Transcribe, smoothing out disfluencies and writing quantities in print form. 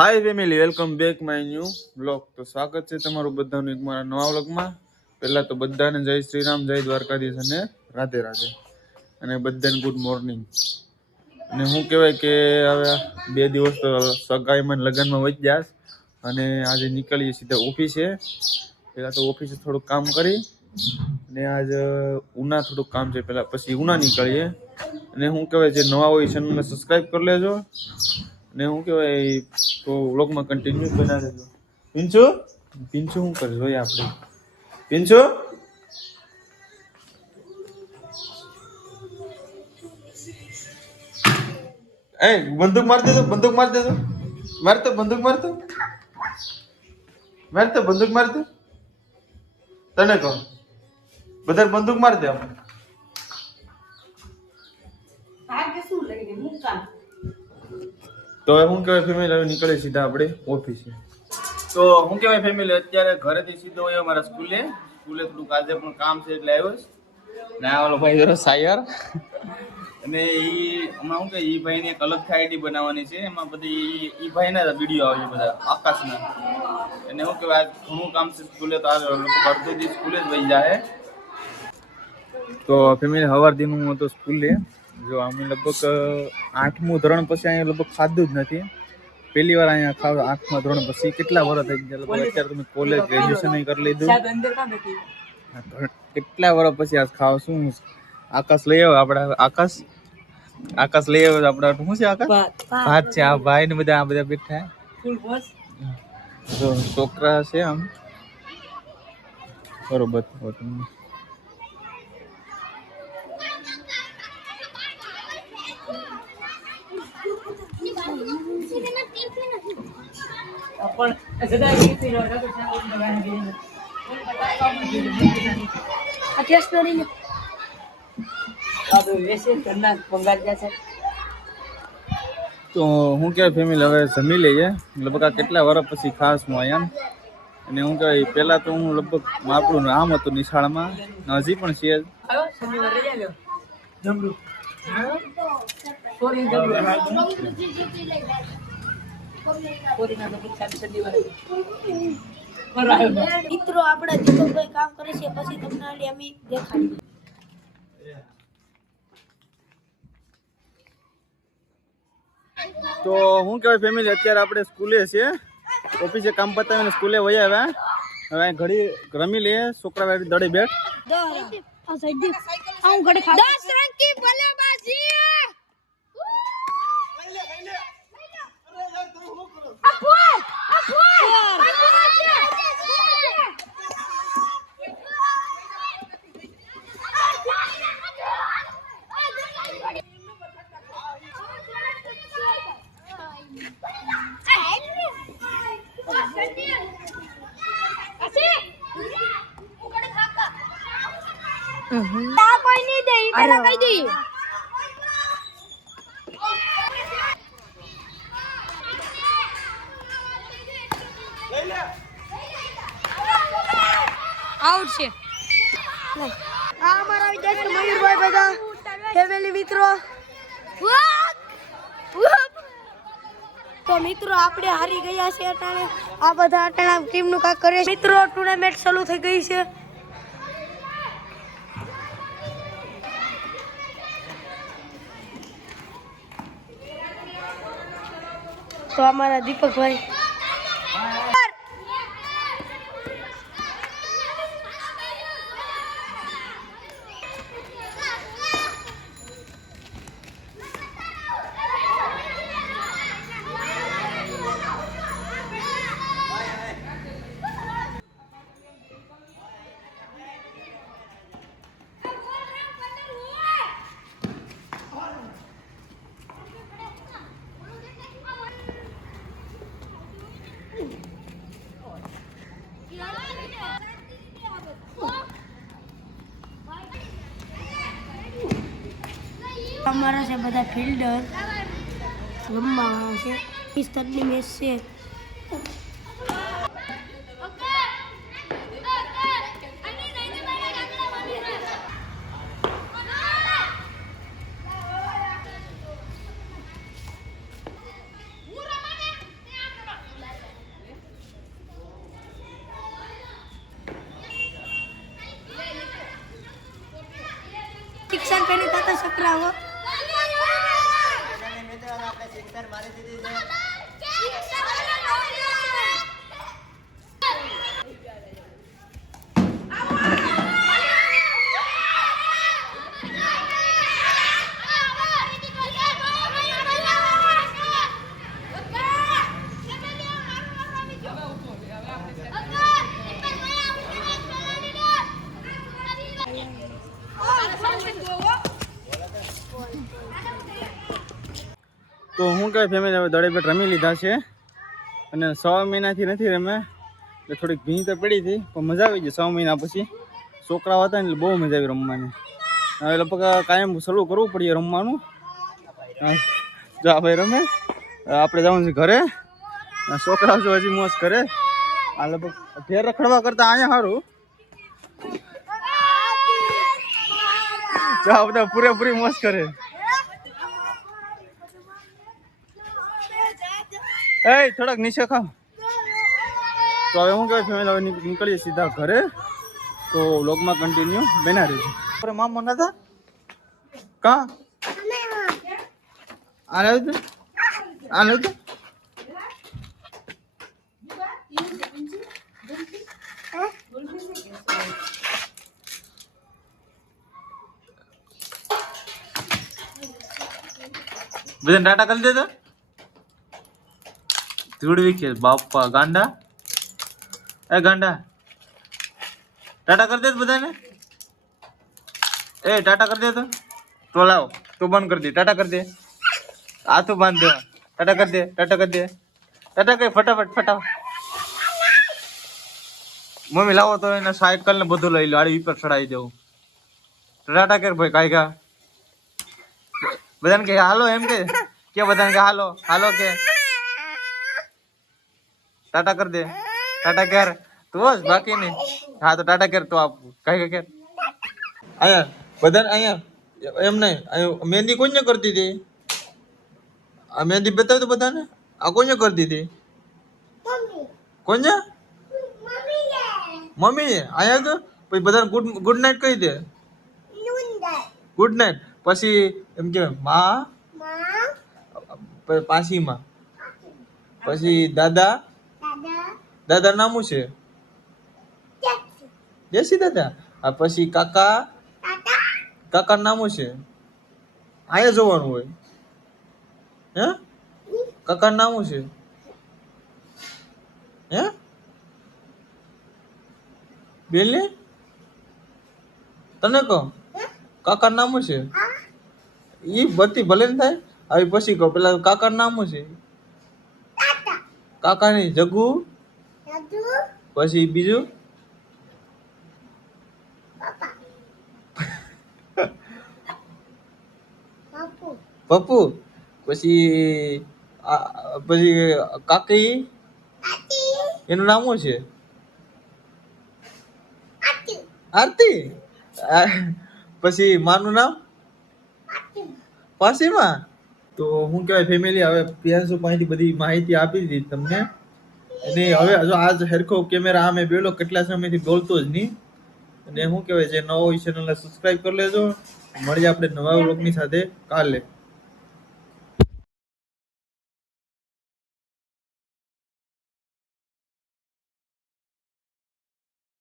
Hi family, welcome back my new vlog. તો સ્વાગત છે તમારું બધાનું એક મારા નવા વ્લોગમાં. પહેલા તો બધાને જય શ્રી રામ, જય દ્વારકાધીશ અને રાધે રાધે, અને બધાને ગુડ મોર્નિંગ. અને શું કહેવાય કે હવે 2 દિવસ તો સગાઈમાં લગ્નમાં વહી ગયા, અને આજે નીકળીએ સીધા ઓફિસે. પહેલાં તો ઓફિસે થોડુંક કામ કરી, અને આજ ઉના થોડુંક કામ છે પહેલાં, પછી ઉના નીકળીએ. અને શું કહેવાય, જે નવા હોય ચેનલને સબસ્ક્રાઈબ કરી લેજો, ને શું કહેવાય તો વ્લોગમાં કન્ટિન્યુ બના દેજો. પિંચુ પિંચુ શું કરે જોઈએ આપણે. પિંચુ એ બંદૂક મારી દેજો, બંદૂક મારી દેજો, મારતો બંદૂક મારતો, મારતો બંદૂક મારી દે. તને કહો બધા બંદૂક મારી દે. તો શું કહેવાય ફેમિલી, હવે નીકળે સીધા આપણે ઓફિસે. તો શું કહેવાય ફેમિલી, અત્યારે ઘરેથી સીધો હોય અમારા સ્કૂલે થોડુંક આજે પણ કામ છે એટલે આવ્યો છે. ને આ ઓલો ભાઈ જરો સાયર, અને હમણાં શું કે એ ભાઈને એક અલગથી આઈડી બનાવવાની છે. એમાં બધી એ ભાઈના વિડીયો આવે છે બધા આકાશના. અને શું કહેવાય આજ ઘણું કામ છે સ્કૂલે, તો અડધો દિવસ સ્કૂલે જ વહી જાય. તો ફેમિલી સવાર દિન હું હતો સ્કૂલે. જો અમે લગભગ 8મું ધોરણ પછી અહીંયા લગભગ ખાધું જ નથી. પહેલી વાર અહીંયા ખાવ 8મા ધોરણ પછી. કેટલા વર્ષ થઈ ગયા લગભગ, અત્યારે તમે કોલેજ ગ્રેજ્યુએશન કરી લીધું, કેટલા વર્ષ પછી આજ ખાવ. શું આકાશ લઈ આવ્યો આપણે, આકાશ લઈ આવ્યો આપણે. શું છે આકાશ? ભાત છે. આ ભાઈ ને બધા બેઠા જો છોકરા છે આમ બરોબર. તમને તો હું કહેવાય ફેમિલી, હવે જમી લઈએ. લગભગ આ કેટલા વર્ષ પછી ખાસ હું અહીંયા. અને હું કહેવાય પહેલાં તો હું લગભગ આપણું નામ હતું નિશાળમાં, હજી પણ છે. મિત્રો આપણા દીપકભાઈ કામ કરે છે, પછી તમને અમે દેખાડીએ. તો હું કહેવાય ફેમિલી, અત્યારે આપણે સ્કૂલે છે, ઓફિસે કામ પતાવીને સ્કૂલે વહી આવ્યા. હવે ઘડી રમી લઈએ, છોકરા દડે બેઠ. કોઈ નહીં દે, પેલા કહી દઈએ. આઉટ છે. આ અમારા વિદ્યાર્થી મયુરભાઈ, બધા ફેમિલી મિત્રો. તો મિત્રો આપણે હારી ગયા છે અટાણે. આ બધા અટાણા ટીમનું કાક કરે છે. મિત્રો ટુર્નામેન્ટ ચાલુ થઈ ગઈ છે. તો અમારા દીપકભાઈ અમારા છે બધા ફિલ્ડર રમવા છે. 30 મેચ છે. નુકસાન કરી થતા છોકરાઓ તો હું કહે ફેમિલી હવે દડે બેટ રમી લીધા છે અને 6 મહિનાથી નથી રમે એટલે થોડીક ભીંજ તો પડી હતી પણ મજા આવી ગઈ 6 મહિના પછી છોકરાઓ હતા ને એટલે બહુ મજા આવી રમવાની હવે લગભગ કાયમ શરૂ કરવું પડીએ રમવાનું જો આ ભાઈ રમે આપણે જવાનું છે ઘરે છોકરાઓ જો હજી મોજ કરે આ લગભગ ઘેર રખડવા કરતા અહીંયા સારું જો આ બધા પૂરેપૂરી મોજ કરે એ થોડાક નીચે ખાવ તો હવે હું કહે ફેમિલી હવે નીકળીએ સીધા ઘરે તો વ્લોગમાં કન્ટિન્યુ બના રહેજો અરે મામા નતા કા આ રહ્યું તું આ રહ્યું તું બધાને ટાટા કરી દેતો ધૂળવી કે બાપા ગાંડા એ ગાંડા ટાટા કરી દે બધાને એ ટાટા કરી દે તો લાવ તો બંધ કરી દે ટાટા કરી દે આ તો બાંધ દે ટાટા કરી દે ટાટા કરી દે ટાટા કઈ ફટાફટ મમ્મી લાવો તો એને સાયકલ ને બધું લઈ લો આડી ઉપર ચડાવી દેવું ટાટા કર ભાઈ કાઈ કા બધાને કે હાલો એમ કે બધાને કે હાલો હાલો કે ટાટા કર દે ટાટા કર તો બસ બાકી નહીં હા તો ટાટા કર તો આપ કઈ કે અહીંયા બધાને અહીંયા એમ નહીં મહેંદી કોઈને કરતી હતી આ મહેંદી બતાવ તો બધાને આ કોઈને કરતી હતી કોઈને મમ્મી અહીંયા તો પછી બધાને ગુડ નાઇટ કહી દે ગુડ નાઇટ પછી એમ કે માં પાછી માં પછી દાદા દાદા નામું છે દેશી દાદા આ પછી કાકા કાકા નામું છે અહીંયા જોવાનું હોય હે કાકા નામું છે હે બેલી તને કહો કાકા નામું છે ઈ બધી ભલે ને થાય આવી પછી કહો પેલા કાકા નામું છે કાકા ની જગુ પછી બીજું પપ્પુ પછી પછી કાકી એનું નામ શું છે આરતી પછી માનું નામ પાસીમાં તો હું કહેવાય ફેમિલી હવે પ્રિયાંશુ પાસેથી બધી માહિતી આપી દીધી તમને અને હવે જો આજ હરખો કેમેરા આમે બેલો કેટલા સમયથી બોલતો જ નહીં અને શું કહેવાય જે નવો ચેનલને સબસ્ક્રાઇબ કરી લેજો મળીએ આપણે નવા વ્લોગની સાથે કાલે